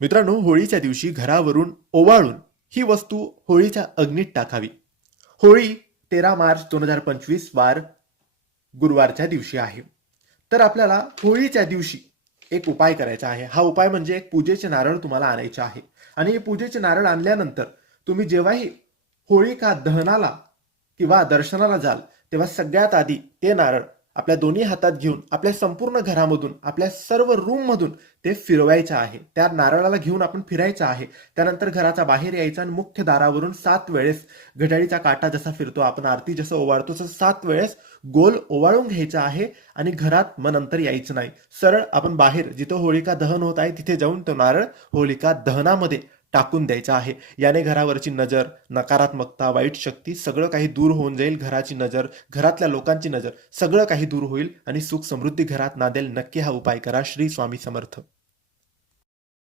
मित्रांनो होळीच्या दिवशी घरावरून ओवाळून ही वस्तू होळीच्या अग्नीत टाकावी. होळी तेरा मार्च दोन हजार पंचवीस वार गुरुवारच्या दिवशी आहे. तर आपल्याला होळीच्या दिवशी एक उपाय करायचा आहे. हा उपाय म्हणजे एक पूजेचे नारळ तुम्हाला आणायचे आहे. आणि हे पूजेचे नारळ आणल्यानंतर तुम्ही जेव्हाही होळी का दहनाला किंवा दर्शनाला जाल तेव्हा सगळ्यात आधी ते नारळ आपल्या दोन्ही हातात घेऊन आपल्या संपूर्ण घरामधून आपल्या सर्व रूममधून ते फिरवायचं आहे. त्या नारळाला घेऊन आपण फिरायचं आहे. त्यानंतर घराचा बाहेर यायचा आणि मुख्य दारावरून सात वेळेस घड्याळीचा काटा जसा फिरतो आपण आरती जसं ओवाळतो तसं सात वेळेस गोल ओवाळून घ्यायचं आहे आणि घरात मग नंतर यायचं नाही. सरळ आपण बाहेर जिथं होळिका दहन होत आहे तिथे जाऊन तो नारळ होळिका दहनामध्ये टाकून द्यायचा आहे. याने घरावरची नजर नकारात्मकता वाईट शक्ती सगळं काही दूर होऊन जाईल. घराची नजर घरातल्या लोकांची नजर सगळं काही दूर होईल आणि सुख समृद्धी घरात नादेल. नक्की हा उपाय करा. श्री स्वामी समर्थ.